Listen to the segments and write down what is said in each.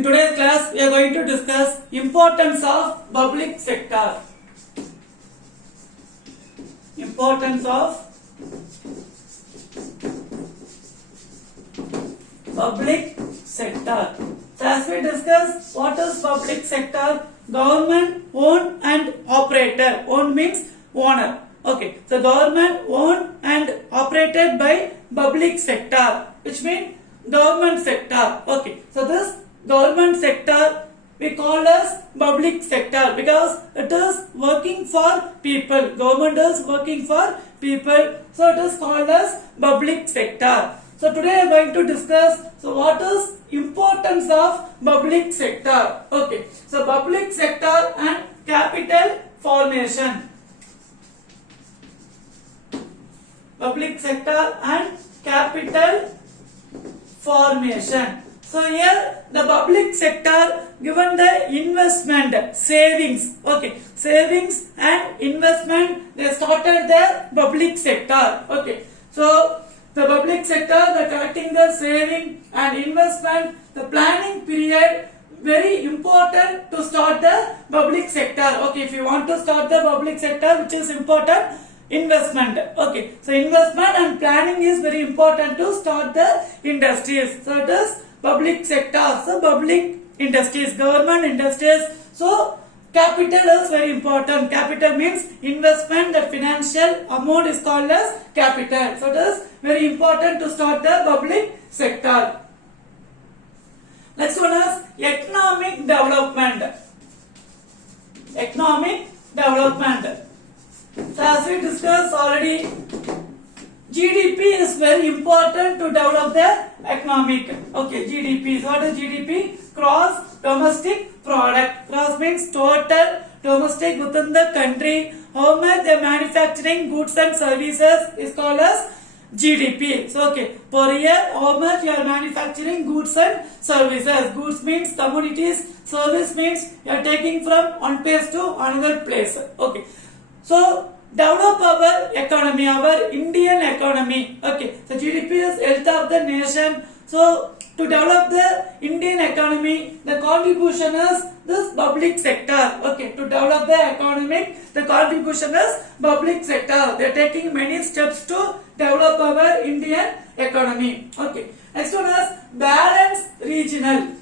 In today's class, we are going to discuss importance of public sector. Importance of public sector. So as we discuss, what is public sector? Government owned and operated. Owned means owner. Okay, so government owned and operated by public sector, which means government sector. Okay, so this government sector we call as public sector because it is working for people. Government is working for people, so it is called as public sector. So today I am going to discuss what is importance of public sector. Okay, so public sector and capital formation. Public sector and capital formation. So here the public sector given the investment, savings, okay, savings and investment, they started the public sector. Okay, so the public sector, the collecting the saving and investment, the planning period, very important to start the public sector. Okay, if you want to start the public sector, which is important, investment. Okay, so investment and planning is very important to start the industries. So it is public sector. So public industries, government industries. So capital is very important. Capital means investment. The financial amount is called as capital. So it is very important to start the public sector. Next one is economic development. Economic development. So as we discussed already, GDP is very important to develop the economic. Okay, GDP. So what is GDP? Gross domestic product. Gross means total domestic within the country. How much they are manufacturing goods and services is called as GDP. So okay, per year how much you are manufacturing goods and services. Goods means commodities. Service means you are taking from one place to another place. Okay. So develop our economy, our Indian economy. Okay, so GDP is health of the nation. So to develop the Indian economy, the contribution is this public sector. Okay, to develop the economy, the contribution is public sector. They are taking many steps to develop our Indian economy. Okay, next one is balanced regional.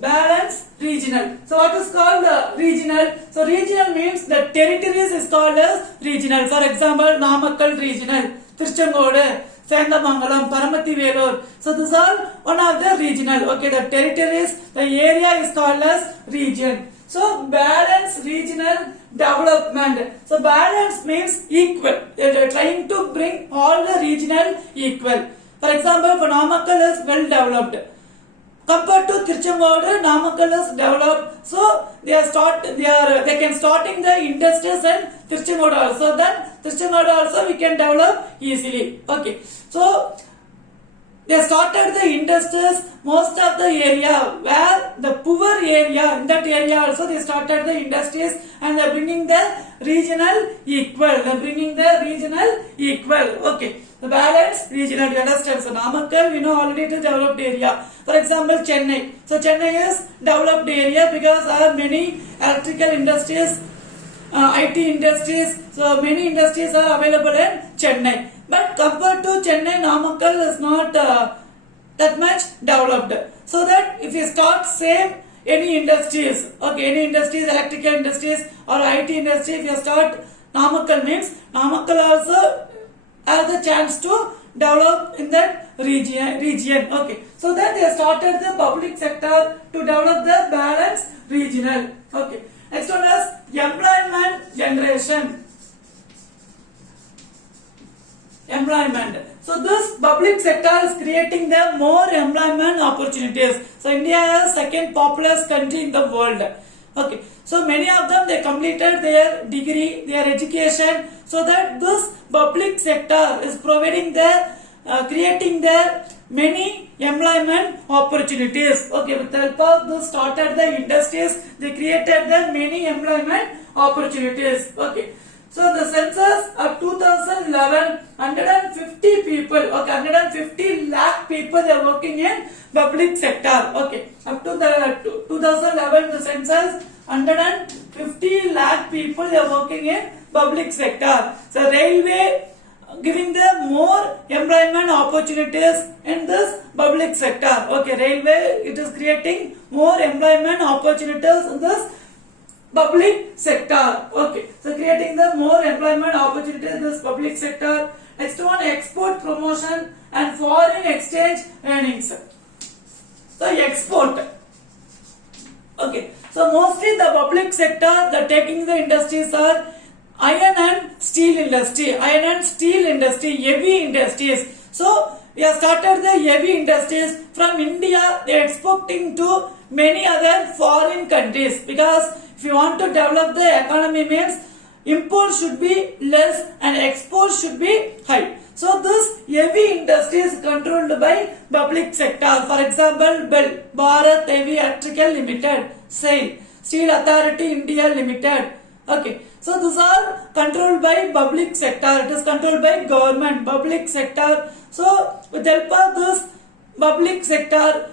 Balanced regional. So what is called regional? So regional means the territories is called as regional. For example, Namakkal regional, Tiruchengodu, Sendamangalam, Paramati Velur. So this is all one of the regional. Okay, the territories, the area is called as region. So balanced regional development. So balance means equal. They are trying to bring all the regional equal. For example, for Namakkal is well developed. Compared to Tiruchengodu, Namakkal is developed. So they can starting the industries and Tiruchengodu also. Then Tiruchengodu also we can develop easily. Okay. So they started the industries most of the area where the poor area, in that area also they started the industries and they are bringing the regional equal. They are bringing the regional equal. Okay. The balance regional, you understand. So Namakkal, we know already it is developed area. For example, Chennai. So Chennai is developed area because there are many electrical industries, IT industries. So many industries are available in Chennai. But compared to Chennai, Namakkal is not that much developed. So that if you start same any industries, okay, any industries, electrical industries or IT industry, if you start Namakkal means Namakkal also has the chance to develop in that region. Okay, so then they started the public sector to develop the balanced regional. Okay, next one is employment generation. Employment. So this public sector is creating the more employment opportunities. So India is second populous country in the world. Okay, so many of them they completed their degree, their education, so that this public sector is providing the creating the many employment opportunities. Okay, with the help of this started the industries, they created the many employment opportunities. Okay, So the census of 2011, 150 people, okay, 150 lakh people they are working in public sector. Okay, up to the 2011 the census, 150 lakh people they are working in public sector. So railway giving them more employment opportunities in this public sector. Okay, railway it is creating more employment opportunities in this public sector. Okay, so creating the more employment opportunities in this public sector. Next one, export promotion and foreign exchange earnings. So export. Okay, so mostly the public sector, the taking the industries are iron and steel industry, heavy industries. So we have started the heavy industries from India. They are exporting to many other foreign countries, because if you want to develop the economy means import should be less and export should be high. So this heavy industry is controlled by public sector. For example, BEL, Bharat Heavy Electrical Limited, SAIL, Steel Authority India Limited. Okay, so these are controlled by public sector. It is controlled by government, public sector. So with the help of this public sector,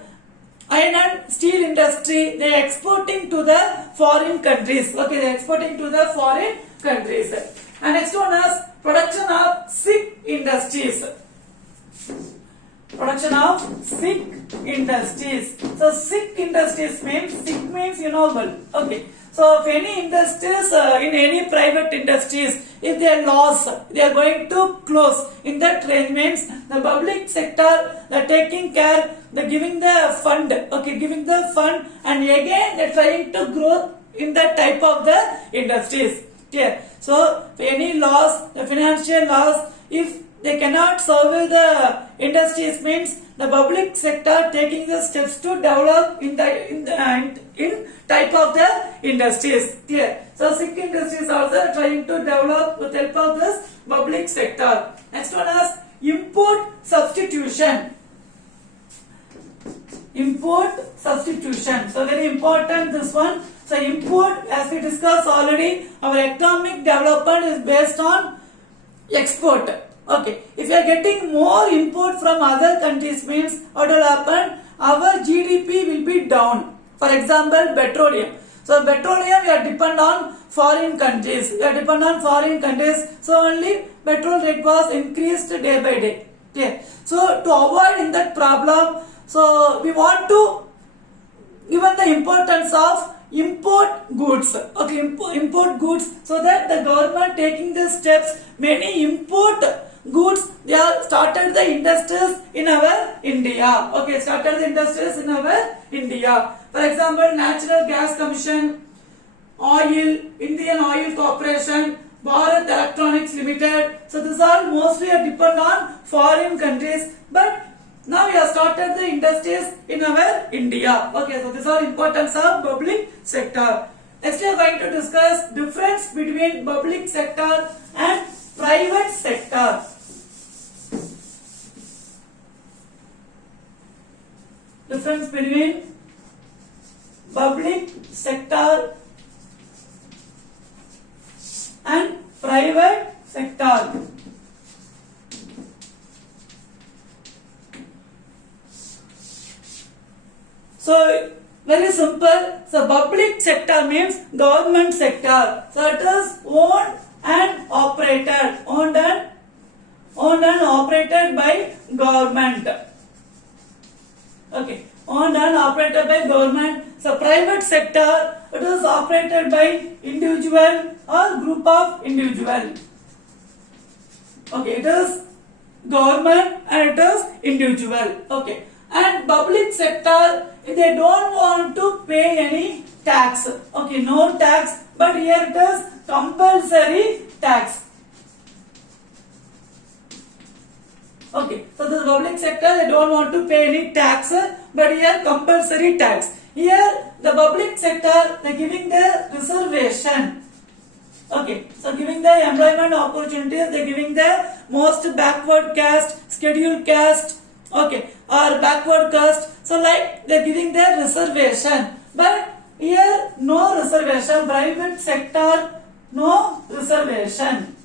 iron and steel industry, they are exporting to the foreign countries. Okay, they are exporting to the foreign countries. And next one is production of sick industries. Production of sick industries. So sick industries means you know well. Okay. So if any industries, in any private industries, if they are lost, they are going to close. In that range means the public sector, they are taking care, they are giving the fund, okay, giving the fund, and again they are trying to grow in that type of the industries. Okay. So if any loss, the financial loss, if they cannot survive the industries means the public sector taking the steps to develop in type of the industries. Clear? So sick industries also trying to develop with help of this public sector. Next one is import substitution. Import substitution. So very important this one. So import, as we discussed already, our economic development is based on export. Okay, if you are getting more import from other countries means what will happen? Our GDP will be down. For example, petroleum. So petroleum we are depend on foreign countries. So only petrol rate was increased day by day. Okay. So to avoid in that problem, so we want to given the importance of import goods. Okay, import goods, so that the government taking the steps, many import goods, they are started the industries in our India. Okay, started the industries in our India. For example, Natural Gas Commission, Oil, Indian Oil Corporation, Bharat Electronics Limited. So these are mostly depend on foreign countries, but now we have started the industries in our India. Okay, so these are importance of public sector. Next we are going to discuss difference between public sector and private sector. Difference between public sector and private sector. So very simple. So public sector means government sector. So it is owned and operated. Owned and operated by government. Okay. Owned and operated by government. So private sector, it is operated by individual or group of individual. Okay, it is government and it is individual. Okay. And public sector, they don't want to pay any tax. Okay, no tax, but here it is compulsory tax. Okay, so the public sector, they don't want to pay any tax, but here compulsory tax. Here the public sector, they giving the reservation. Okay, so giving the employment opportunities, they giving the most backward caste, scheduled caste, okay, or backward caste. So like they giving the reservation, but here no reservation. Private sector no reservation.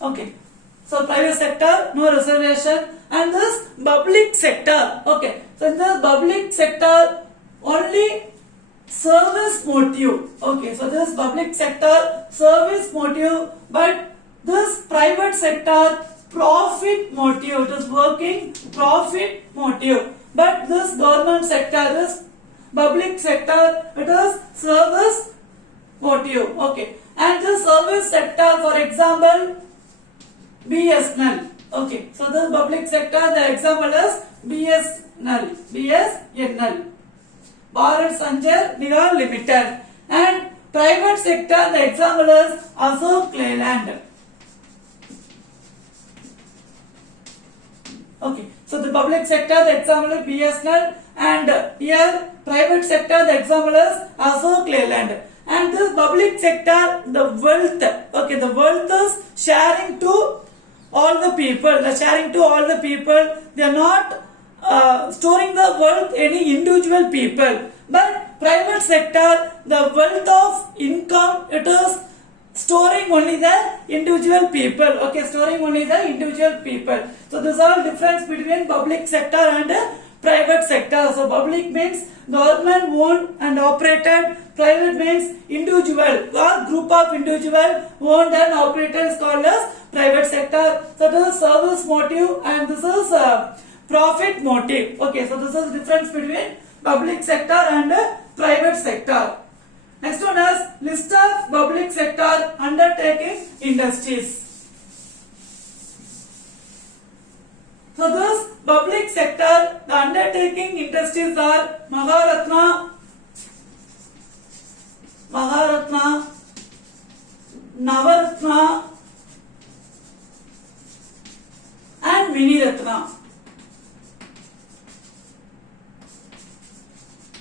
Okay. So private sector, no reservation, and this public sector. Okay. So in the public sector, only service motive. Okay. So this public sector, service motive, but this private sector, profit motive. It is working profit motive. But this government sector, this public sector, it is service motive. Okay. And this service sector, for example, BSNL. Okay, so the public sector, the example is BSNL. BSNL. Bharat Sanchar Nigam Limited. And private sector, the example is Ashok Leyland. Okay, so the public sector, the example is BSNL, and here private sector, the example is Ashok Leyland. And this public sector, the wealth, okay, the wealth is sharing to all the people, they are sharing to all the people, they are not storing the wealth any individual people. But private sector, the wealth of income, it is storing only the individual people. Okay, storing only the individual people. So this is all difference between public sector and private sector. So public means government owned and operated, private means individual or group of individual owned and operated is called as private sector. So this is service motive and this is profit motive. Okay, so this is difference between public sector and private sector. Next one is list of public sector undertaking industries. So this public sector, the undertaking industries are Maharatna, Navaratna and Miniratna.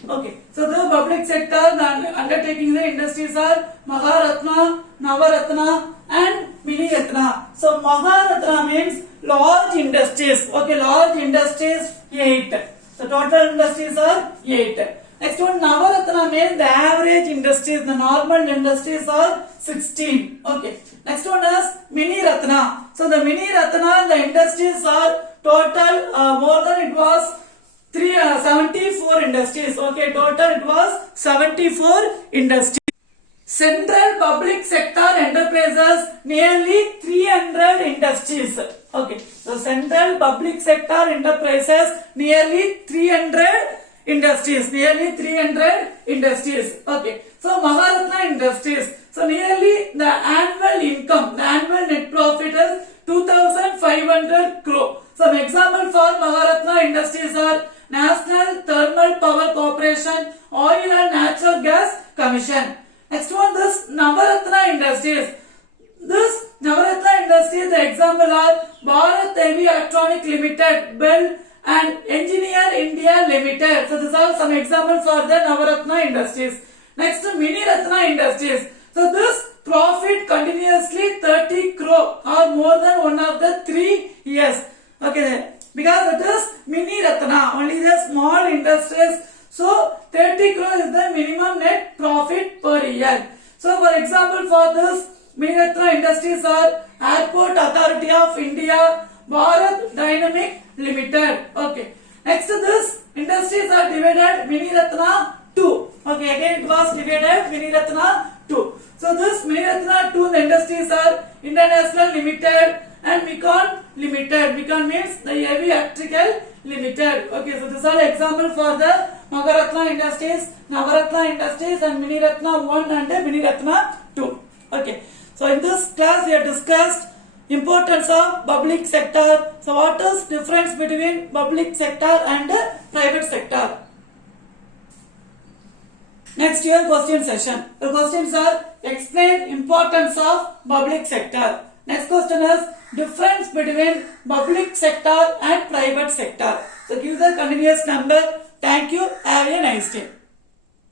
Okay, so the public sector, the undertaking the industries are Maharatna, Navaratna and Miniratna. So Maharatna means large industries. Okay, large industries 8. The total industries are 8. Next one, Navaratna means the average industries, the normal industries are 16. Okay. Next one is Miniratna. So the Miniratna, the industries are total more than it was 74 industries. Okay, total it was 74 industries. Central public sector enterprises nearly 300 industries. Okay, so central public sector enterprises nearly 300 industries. Nearly 300 industries. Okay, so Maharatna Industries. So nearly the annual income, the annual net profit is 2,500 crore. Some example for Maharatna Industries are National Thermal Power Corporation, Oil and Natural Gas Commission. Next one, this Navaratna Industries. This Navaratna Industries, the example are Bharat Heavy Electronic Limited, Bell and Engineer India Limited. So these are some examples for the Navaratna Industries. Next, Miniratna Industries. So this profit continuously 30 crore or more than one of the 3 years. Okay, because it is Miniratna, only the small industries. So 30 crore is the minimum net profit per year. So for example, for this Miniratna Industries are Airport Authority of India, Bharat Dynamic Limited. Okay. Next to this, industries are divided Miniratna 2. Okay, again it was divided Miniratna 2. So this Miniratna 2, the industries are International Limited and Micon Limited. Micon means the Heavy Electrical Limited. Okay, so this is all example for the Maharatna Industries, Navaratna Industries and Miniratna 1 and Miniratna 2. Okay, so in this class we have discussed importance of public sector. So what is difference between public sector and private sector? Next year question session. The questions are explain importance of public sector. Next question is difference between public sector and private sector. So give the continuous number. Thank you. Have a nice day.